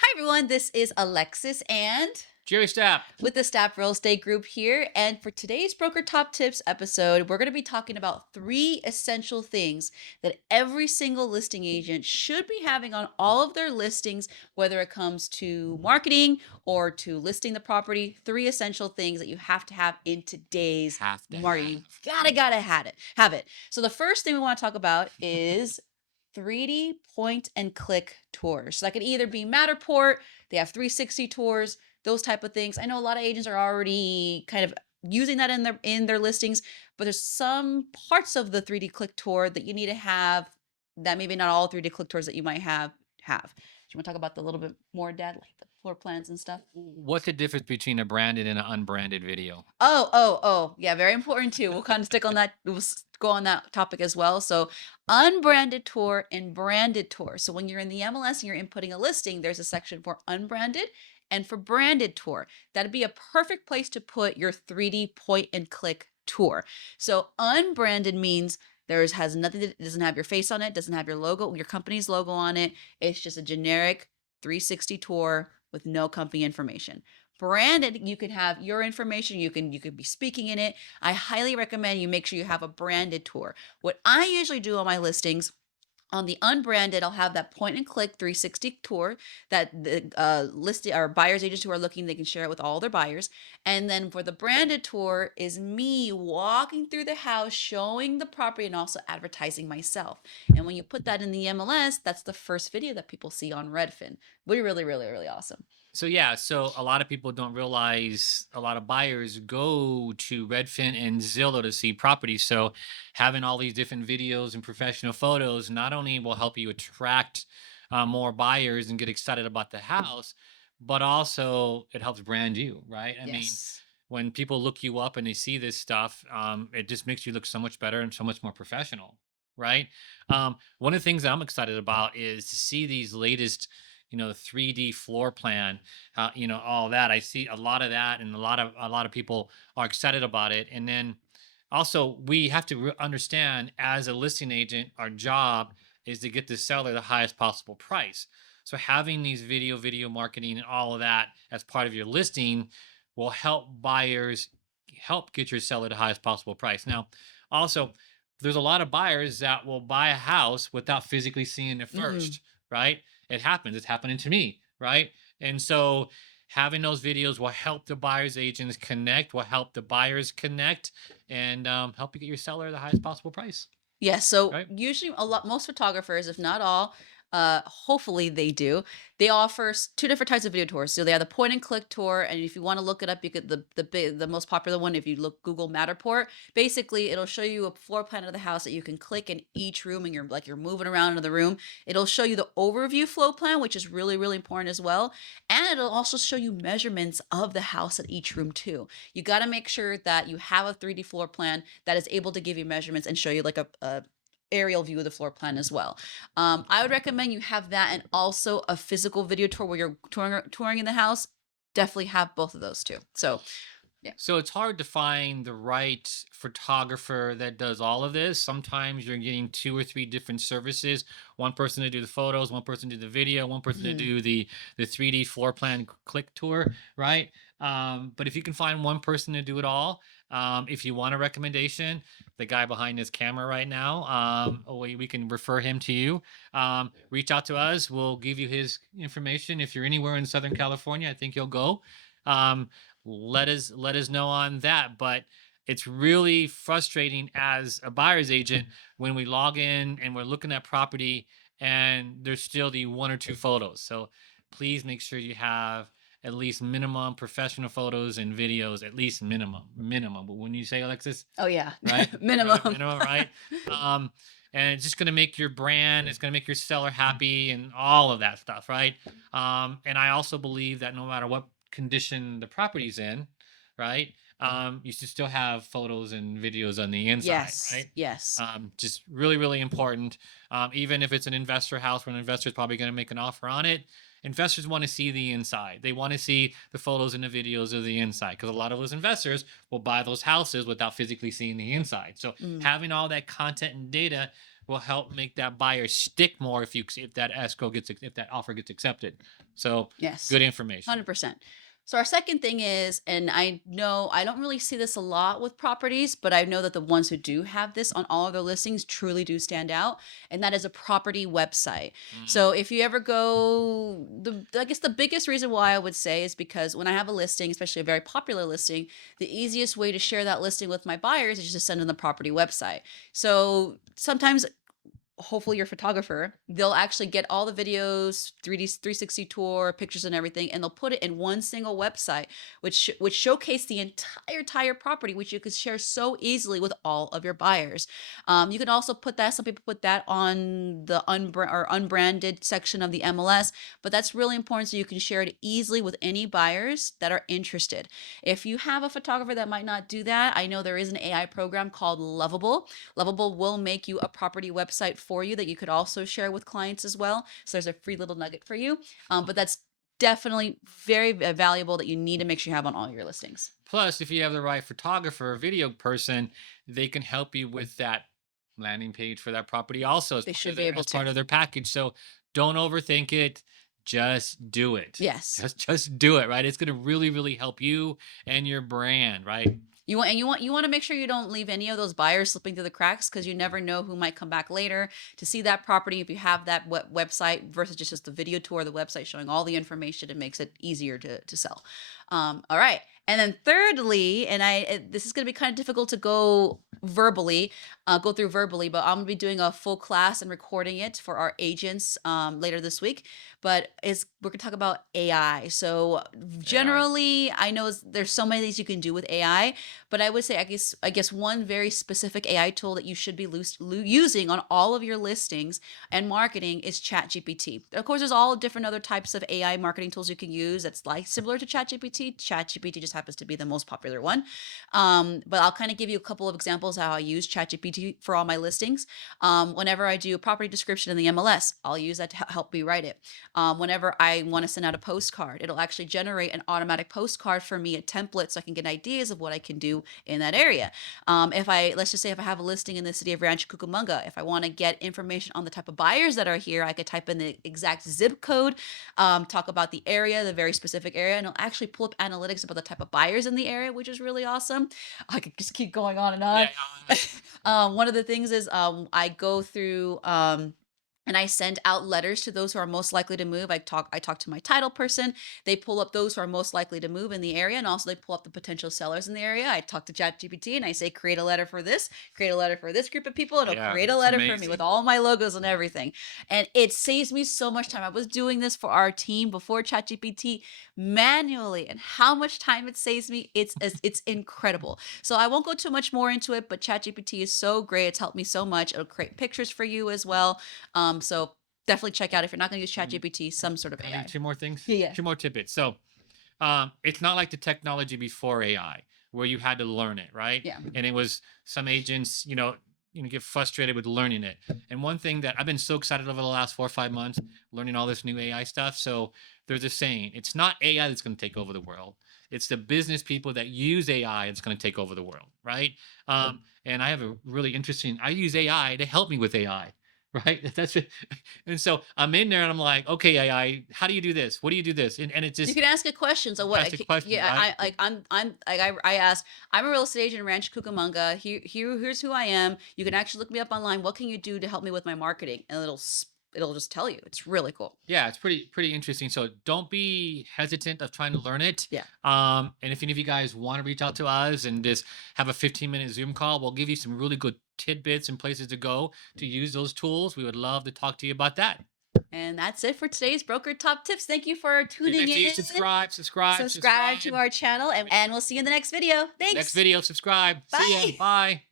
Hi, everyone. This is Alexis and Jerry Stapp. with the Stapp Real Estate Group here. And for today's Broker Top Tips episode, we're going to be talking about 3 essential things that every single listing agent should be having on all of their listings, whether it comes to marketing or to listing the property. 3 essential things that you have to have in today's Have to marketing. have. Gotta have it. So the first thing we want to talk about is 3D point and click tours. So that could either be Matterport, they have 360 tours, those type of things. I know a lot of agents are already kind of using that in their listings, but there's some parts of the 3D click tour that you need to have that maybe not all 3D click tours that you might have. Do you want to talk about the little bit more, Dad, like the floor plans and stuff? What's the difference between a branded and an unbranded video? Oh. Yeah, very important too. We'll kind of stick on that. Go on that topic as well. So, unbranded tour and branded tour. So, when you're in the MLS and you're inputting a listing, there's a section for unbranded and for branded tour. That'd be a perfect place to put your 3D point and click tour. So, unbranded means there's has nothing that doesn't have your face on it, doesn't have your logo, your company's logo on it. It's just a generic 360 tour with no company information. Branded, you can have your information, you could be speaking in it. I highly recommend you make sure you have a branded tour. What I usually do on my listings, on the unbranded, I'll have that point and click 360 tour that the listed or buyers agents who are looking, they can share it with all their buyers. And then for the branded tour is me walking through the house, showing the property and also advertising myself. And when you put that in the MLS, that's the first video that people see on Redfin. Really awesome. So a lot of people don't realize a lot of buyers go to Redfin and Zillow to see properties. So having all these different videos and professional photos not only will help you attract more buyers and get excited about the house, but also it helps brand you, right? I mean, Yes. when people look you up and they see this stuff, it just makes you look so much better and so much more professional, right? One of the things I'm excited about is to see these latest, 3D floor plan, all that. I see a lot of that, and a lot of people are excited about it. And then also we have to understand as a listing agent, our job is to get the seller the highest possible price. So having these video marketing and all of that as part of your listing will help buyers help get your seller the highest possible price. Now, also, there's a lot of buyers that will buy a house without physically seeing it Mm. first, right? It happens. It's happening to me, right? And so having those videos will help the buyer's agents connect, will help the buyers connect, and help you get your seller the highest possible price, Yes, so right? usually most photographers, if not all, hopefully they do. They offer 2 different types of video tours. So they have the point and click tour, and if you want to look it up, you could the most popular one. If you look Google Matterport, basically it'll show you a floor plan of the house that you can click in each room, and you're moving around in the room. It'll show you the overview flow plan, which is really important as well, and it'll also show you measurements of the house at each room too. You got to make sure that you have a 3D floor plan that is able to give you measurements and show you like a aerial view of the floor plan as well. I would recommend you have that and also a physical video tour where you're touring in the house. Definitely have both of those too. So yeah. So it's hard to find the right photographer that does all of this. Sometimes you're getting two or three different services. One person to do the photos, one person to do the video, one person to Mhm. do the 3D floor plan click tour, right? But if you can find one person to do it all, if you want a recommendation, the guy behind this camera right now, we can refer him to you. Reach out to us. We'll give you his information. If you're anywhere in Southern California, I think you'll go. Um, let us know on that. But it's really frustrating as a buyer's agent when we log in and we're looking at property and there's still the one or two photos. So please make sure you have at least minimum professional photos and videos, at least minimum. But when you say, Alexis, Oh yeah. right, right, Minimum. minimum, right? um and it's just going to make your brand, it's going to make your seller happy and all of that stuff, right? And I also believe that no matter what condition the property's in, right, you should still have photos and videos on the inside, Yes. right? Yes. Just really important. Even if it's an investor house where an investor is probably going to make an offer on it, investors want to see the inside. They want to see the photos and the videos of the inside because a lot of those investors will buy those houses without physically seeing the inside. So Mm. having all that content and data will help make that buyer stick more if that escrow gets if that offer gets accepted. So Yes. good information. 100%. So our second thing is, and I know I don't really see this a lot with properties, but I know that the ones who do have this on all of their listings truly do stand out, and that is a property website. So Mm, if you ever go, I guess the biggest reason why I would say is because when I have a listing, especially a very popular listing, the easiest way to share that listing with my buyers is just to send them the property website. So sometimes, hopefully your photographer, they'll actually get all the videos, 3D 360 tour, pictures and everything, and they'll put it in one single website, which showcase the entire property, which you could share so easily with all of your buyers. You can also put that. Some people put that on the unbranded section of the MLS, but that's really important so you can share it easily with any buyers that are interested. If you have a photographer that might not do that, I know there is an AI program called Lovable. Lovable will make you a property website for you that you could also share with clients as well. So there's a free little nugget for you. But that's definitely very valuable that you need to make sure you have on all your listings. Plus, if you have the right photographer or video person, they can help you with that landing page for that property also They should be able as to. part of their package. So don't overthink it. Just do it. Yes. Just do it, right? It's gonna really, really help you and your brand, right? You want to make sure you don't leave any of those buyers slipping through the cracks, because you never know who might come back later to see that property. If you have that website versus just the video tour of the website showing all the information, it makes it easier to sell. All right. And then thirdly, and this is going to be kind of difficult to go through verbally, but I'm going to be doing a full class and recording it for our agents later this week. But we're going to talk about AI. So AI. generally, I know there's so many things you can do with AI, but I would say, I guess one very specific AI tool that you should be using on all of your listings and marketing is ChatGPT. Of course, there's all different other types of AI marketing tools you can use that's like similar to ChatGPT. ChatGPT just happens to be the most popular one. But I'll kind of give you a couple of examples how I use ChatGPT for all my listings. Whenever I do a property description in the MLS, I'll use that to help me write it. Whenever I want to send out a postcard, it'll actually generate an automatic postcard for me, a template, so I can get ideas of what I can do in that area. Let's just say if I have a listing in the city of Rancho Cucamonga, if I want to get information on the type of buyers that are here, I could type in the exact zip code, talk about the area, the very specific area, and it'll actually pull up analytics about the type of buyers in the area, which is really awesome. I could just keep going on and on. Yeah. One of the things is I go through and I send out letters to those who are most likely to move. I talk to my title person. They pull up those who are most likely to move in the area, and also they pull up the potential sellers in the area. I talk to ChatGPT and I say, create a letter for this, create a letter for this group of people, and it'll Yeah, create a it's letter for me with amazing. all my logos and everything. And it saves me so much time. I was doing this for our team before ChatGPT manually, and how much time it saves me, it's incredible. So I won't go too much more into it, but ChatGPT is so great. It's helped me so much. It'll create pictures for you as well. So definitely check out, if you're not going to use Mm, ChatGPT, some sort of Can I leave AI. two more things? Yeah, yeah. Two more tidbits. So it's not like the technology before AI where you had to learn it, right? Yeah. And it was some agents, get frustrated with learning it. And one thing that I've been so excited over the last 4 or 5 months, learning all this new AI stuff. So there's a saying, it's not AI that's going to take over the world. It's the business people that use AI that's going to take over the world, right? And I have a really interesting, I use AI to help me with AI. Right. That's it. And so I'm in there and I'm like, okay, AI, how do you do this? What do you do this? And it You just can ask a question. So what? ask a question, Yeah, right? I'm like I asked. I'm a real estate agent in Rancho Cucamonga. Here's who I am. You can actually look me up online. What can you do to help me with my marketing? And it'll just tell you. It's really cool. Yeah, it's pretty interesting. So don't be hesitant of trying to learn it. Yeah. And if any of you guys want to reach out to us and just have a 15-minute Zoom call, we'll give you some really good tidbits and places to go to use those tools. We would love to talk to you about that. And that's it for today's Broker Top Tips. Thank you for See you tuning next to you. in. Subscribe. Subscribe to our channel, and we'll see you in the next video. Next Thanks. video, subscribe. See ya. Bye. Bye.